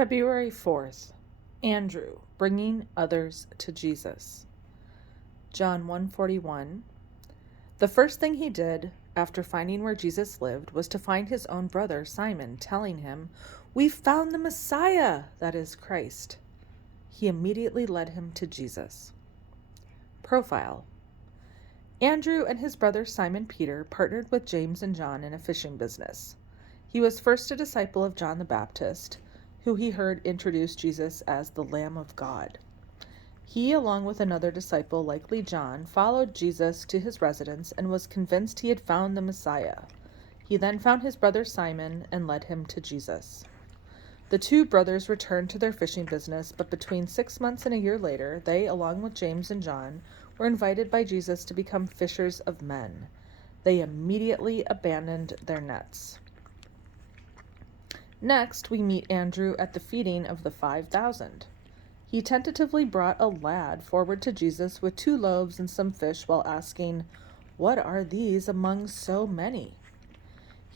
February 4th, Andrew, bringing others to Jesus. John 1:41. The first thing he did after finding where Jesus lived was to find his own brother Simon, telling him, "We've found the Messiah," that is Christ. He immediately led him to Jesus. Profile. Andrew and his brother Simon Peter partnered with James and John in a fishing business. He was first a disciple of John the Baptist, who he heard introduce Jesus as the Lamb of God. He, along with another disciple, likely John, followed Jesus to his residence and was convinced he had found the Messiah. He then found his brother Simon and led him to Jesus. The two brothers returned to their fishing business, but between 6 months and a year later, they, along with James and John, were invited by Jesus to become fishers of men. They immediately abandoned their nets. Next, we meet Andrew at the feeding of the 5,000. He tentatively brought a lad forward to Jesus with 2 loaves and some fish while asking, "What are these among so many?"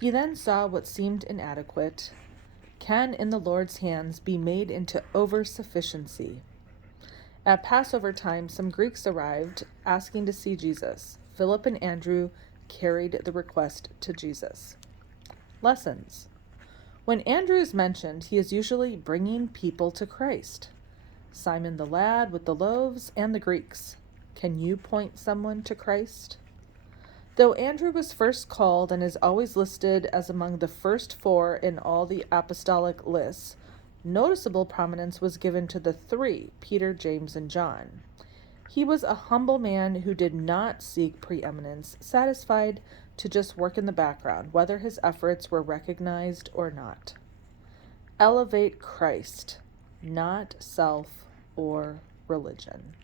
He then saw what seemed inadequate can in the Lord's hands be made into oversufficiency. At Passover time, some Greeks arrived asking to see Jesus. Philip and Andrew carried the request to Jesus. Lessons. When Andrew is mentioned, he is usually bringing people to Christ. Simon the lad with the loaves and the Greeks. Can you point someone to Christ? Though Andrew was first called and is always listed as among the first 4 in all the apostolic lists, noticeable prominence was given to the 3, Peter, James, and John. He was a humble man who did not seek preeminence, satisfied to just work in the background, whether his efforts were recognized or not. Elevate Christ, not self or religion.